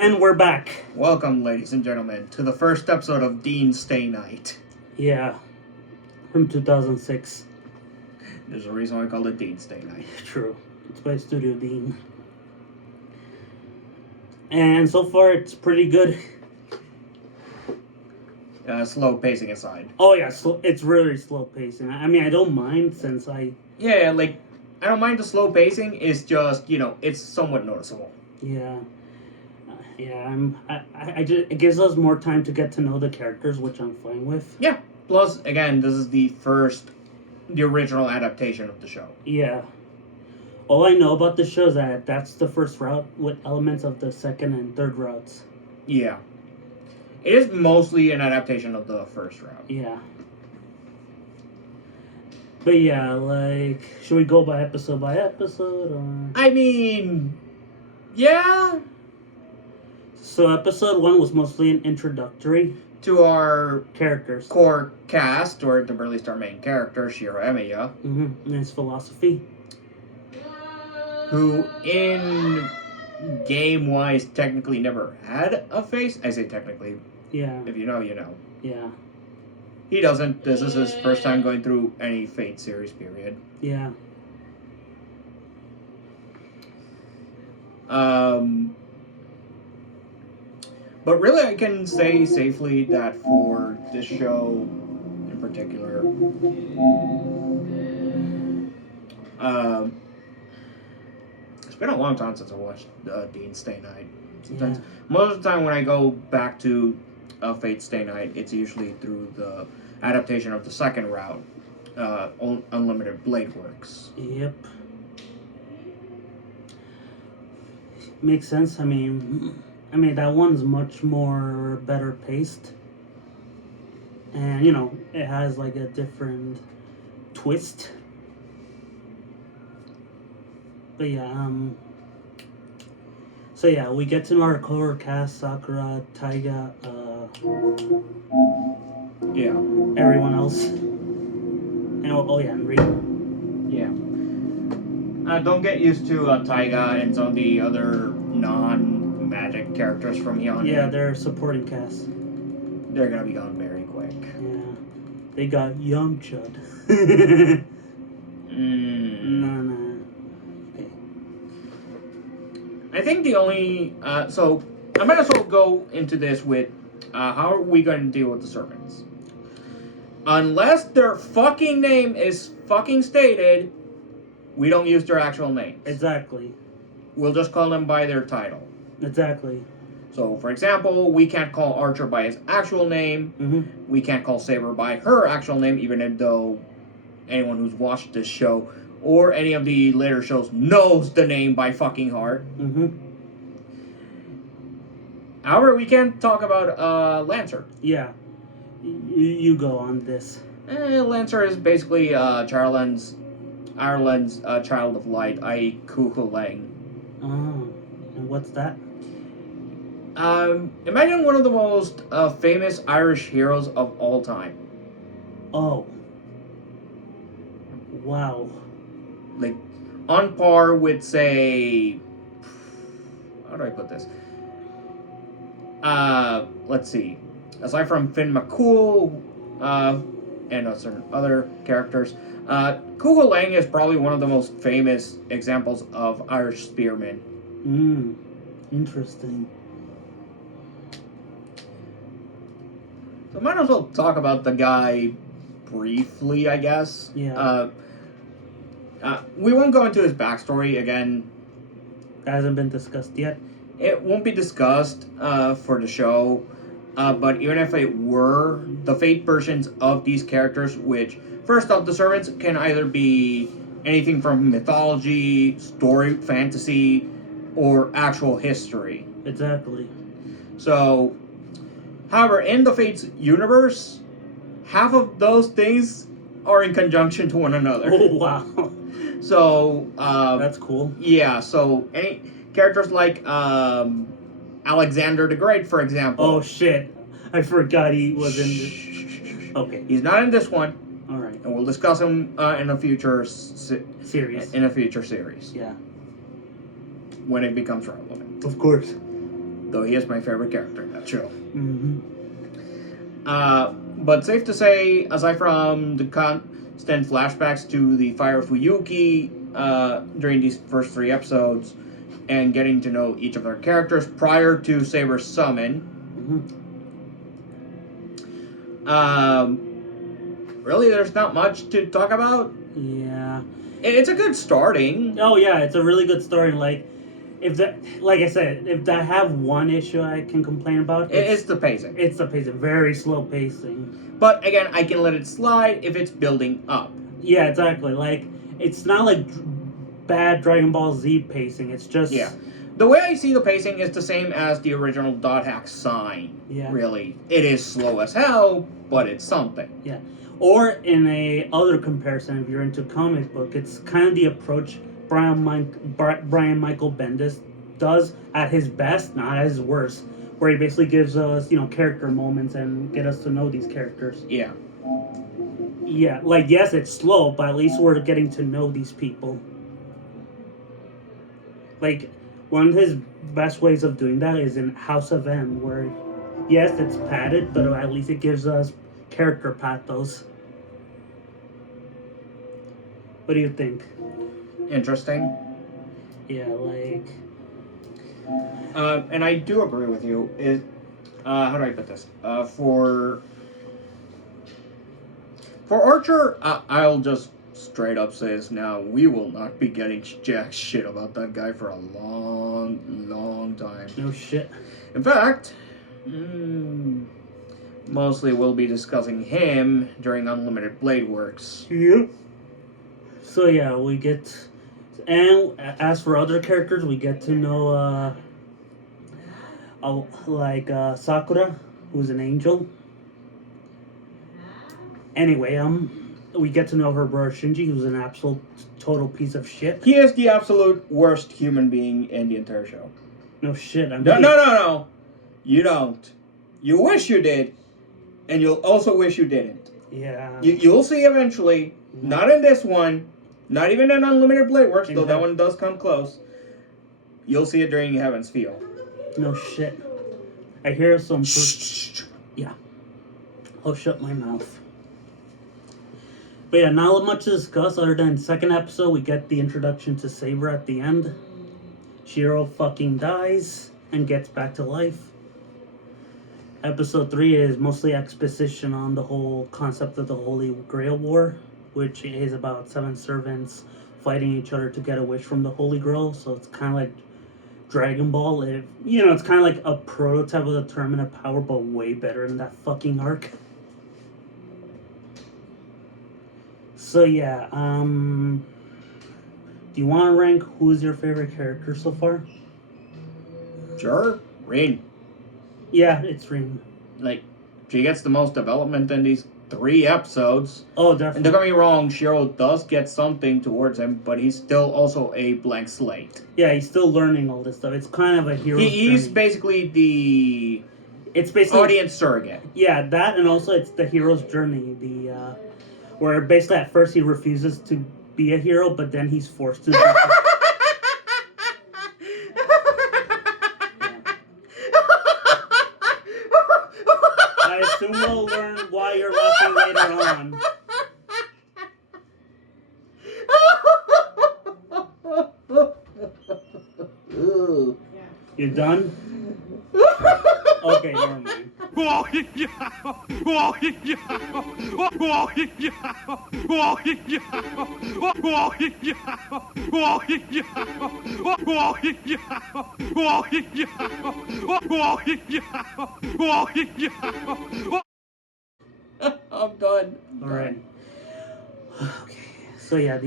And we're back. Welcome, ladies and gentlemen, to the first episode of DEEN Stay Night. Yeah. From 2006. There's a reason why I call it DEEN Stay Night. True. It's by Studio DEEN. And so far, it's pretty good. Slow pacing aside. Oh, yeah. It's really slow pacing. I mean, I don't mind since I... Yeah, I don't mind the slow pacing. It's just, it's somewhat noticeable. Yeah. It gives us more time to get to know the characters, which I'm fine with. Yeah. Plus, again, this is the original adaptation of the show. Yeah. All I know about the show is that that's the first route with elements of the second and third routes. Yeah. It is mostly an adaptation of the first route. Yeah. But yeah, should we go by episode, or... I mean, yeah. So episode 1 was mostly an introductory to our characters, core cast, or at least our main character, Shiro Emiya. And his philosophy. Who, in game-wise, technically never had a face. I say technically. Yeah. If you know, you know. Yeah. He doesn't. This is his first time going through any Fate series, period. Yeah. But really, I can say safely that for this show in particular, it's been a long time since I watched DEEN Stay Night. Sometimes, most of the time when I go back to Fate Stay Night, it's usually through the adaptation of the second route, Unlimited Blade Works. Yep. Makes sense. I mean, that one's much more better paced. And, it has, a different twist. But, yeah, So, yeah, we get to know our core cast, Sakura, Taiga, Yeah. everyone else. And, and Ryu. Yeah. Don't get used to Taiga and some of the other non-magic characters from here on. Yeah, they're supporting cast. They're gonna be gone very quick. Yeah. They got Yamcha. No. Okay. I think the only... so, I might as well go into this with how are we going to deal with the servants? Unless their fucking name is fucking stated, we don't use their actual names. Exactly. We'll just call them by their title. Exactly. So, for example, we can't call Archer by his actual name. Mm-hmm. We can't call Saber by her actual name, even though anyone who's watched this show or any of the later shows knows the name by fucking heart. Mm-hmm. However, we can't talk about Lancer. Yeah. You go on this. Lancer is basically Ireland's child of light, i.e. Kuku Lang. Oh. And what's that? Imagine one of the most famous Irish heroes of all time. Oh. Wow. On par with, say... How do I put this? Let's see. Aside from Finn McCool, and certain other characters, Kuku Lang is probably one of the most famous examples of Irish spearmen. Interesting. So I might as well talk about the guy briefly, I guess. Yeah. We won't go into his backstory again. That hasn't been discussed yet. It won't be discussed for the show. But even if it were, the Fate versions of these characters, which, first off, the servants can either be anything from mythology, story, fantasy, or actual history. Exactly. So, however, in the Fates universe, half of those things are in conjunction to one another. Oh, wow. So, that's cool. Yeah, so any characters like Alexander the Great, for example. Oh, shit. I forgot he was in this. Okay. He's not in this one. All right. And we'll discuss him in a future series. In a future series. Yeah. When it becomes relevant. Of course. though he is my favorite character in that show. Mm-hmm. But safe to say, aside from the constant flashbacks to the Fire Fuyuki during these first 3 episodes, and getting to know each of their characters prior to Saber's summon, really there's not much to talk about. Yeah. It's a good starting. Oh yeah, it's a really good story. Like I said, if I have one issue I can complain about, It's the pacing. It's the pacing, very slow pacing. But again, I can let it slide if it's building up. Yeah, exactly. Like it's not like bad Dragon Ball Z pacing. It's just The way I see the pacing is the same as the original Dot Hack sign. Yeah. Really, it is slow as hell, but it's something. Yeah. Or in a other comparison, if you're into comic book, it's kind of the approach Brian Michael Bendis does at his best, not at his worst, where he basically gives us, character moments and get us to know these characters. Yeah. Yeah, like, yes, it's slow, but at least we're getting to know these people. Like, one of his best ways of doing that is in House of M, where, yes, it's padded, but at least it gives us character pathos. What do you think? Interesting. Yeah, like... And I do agree with you. How do I put this? For Archer, I'll just straight up say this now. We will not be getting jack shit about that guy for a long, long time. No shit. In fact, mostly we'll be discussing him during Unlimited Blade Works. Yep. So yeah, we get... And as for other characters, we get to know, Sakura, who's an angel. Anyway, we get to know her brother Shinji, who's an absolute total piece of shit. He is the absolute worst human being in the entire show. No shit. No. You don't. You wish you did, and you'll also wish you didn't. Yeah. You'll see eventually. Not in this one. Not even in Unlimited Blade Works, though that one does come close. You'll see it during Heaven's Feel. No shit. I hear some... Yeah. I'll shut my mouth. But yeah, not much to discuss other than second episode, we get the introduction to Saber at the end. Shiro fucking dies and gets back to life. Episode 3 is mostly exposition on the whole concept of the Holy Grail War, which is about 7 servants fighting each other to get a wish from the Holy Grail. So it's kind of like Dragon Ball. It's kind of like a prototype of the Tournament of Power, but way better than that fucking arc. So yeah, do you want to rank who's your favorite character so far? Sure, Rin. Yeah, it's Rin. Like, she gets the most development in these 3 episodes. Oh, definitely. And don't get me wrong, Shiro does get something towards him, but he's still also a blank slate. Yeah, he's still learning all this stuff. It's kind of a hero's He's journey. basically the audience surrogate. Yeah, that, and also it's the hero's journey. Where basically at first he refuses to be a hero, but then he's forced to. I assume we'll learn why you're laughing later on. You done? Okay, never mind. I'm done. Alright. Okay. So yeah,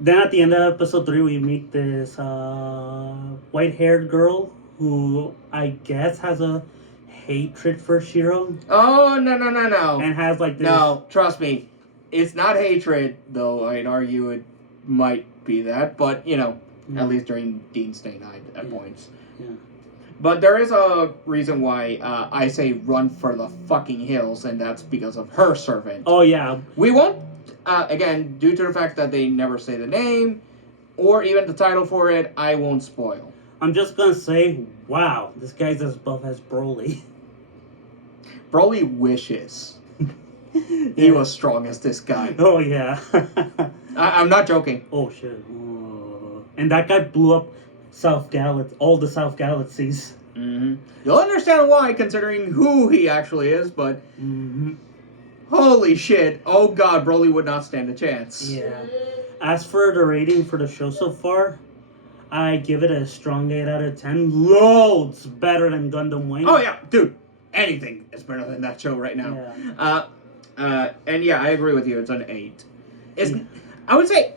then at the end of episode 3 we meet this white-haired girl who I guess has a hatred for Shiro. Oh, no. And has like this... No, trust me. It's not hatred, though I'd argue it might be that, but, at least during DEEN Stay Night at points. Yeah. But there is a reason why I say run for the fucking hills, and that's because of her servant. Oh, yeah. We won't, again, due to the fact that they never say the name, or even the title for it, I won't spoil. I'm just gonna say, wow, this guy's as buff as Broly. Broly wishes he was strong as this guy. Oh yeah. I'm not joking. Oh shit. And that guy blew up all the South Galaxies. Mm-hmm. You'll understand why, considering who he actually is, but Mm-hmm. holy shit. Oh god, Broly would not stand a chance. Yeah. As for the rating for the show so far, I give it a strong 8 out of 10. Loads better than Gundam Wing. Oh yeah, dude. Anything is better than that show right now. Yeah. And yeah, I agree with you. It's an 8. It's, I would say,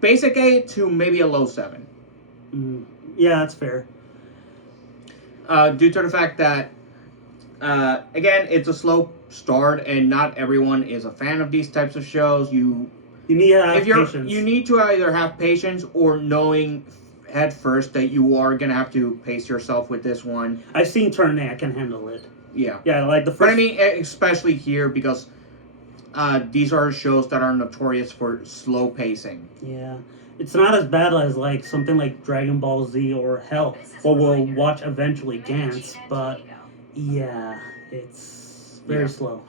basic 8 to maybe a low 7. Yeah, that's fair. Due to the fact that, again, it's a slow start, and not everyone is a fan of these types of shows. You need to have patience. You need to either have patience or knowing head first that you are gonna have to pace yourself with this one. I've seen Turn A, I can handle it. Yeah. Yeah, like the first. But I mean, especially here because these are shows that are notorious for slow pacing. Yeah. It's not as bad as like something like Dragon Ball Z or hell, what we'll watch eventually, Gantz, but yeah, it's very slow.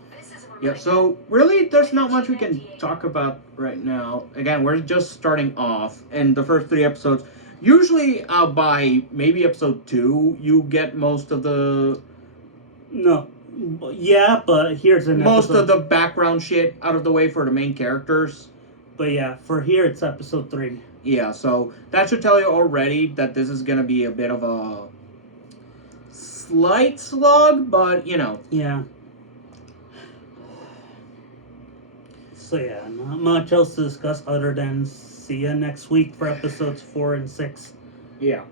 Yeah, so really there's not much we can talk about right now. Again, we're just starting off, and the first 3 episodes, usually by maybe episode 2, you get most of the... No. Yeah, but here's an most episode. of the background shit out of the way for the main characters. But yeah, for here it's episode 3. Yeah, so that should tell you already that this is going to be a bit of a slight slog, but you know. Yeah. So yeah, not much else to discuss other than see ya next week for episodes 4 and 6. Yeah.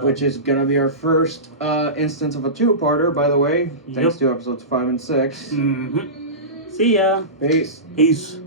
Which is going to be our first instance of a 2-parter, by the way. Thanks to episodes 5 and 6. Mm-hmm. See ya. Peace. Peace.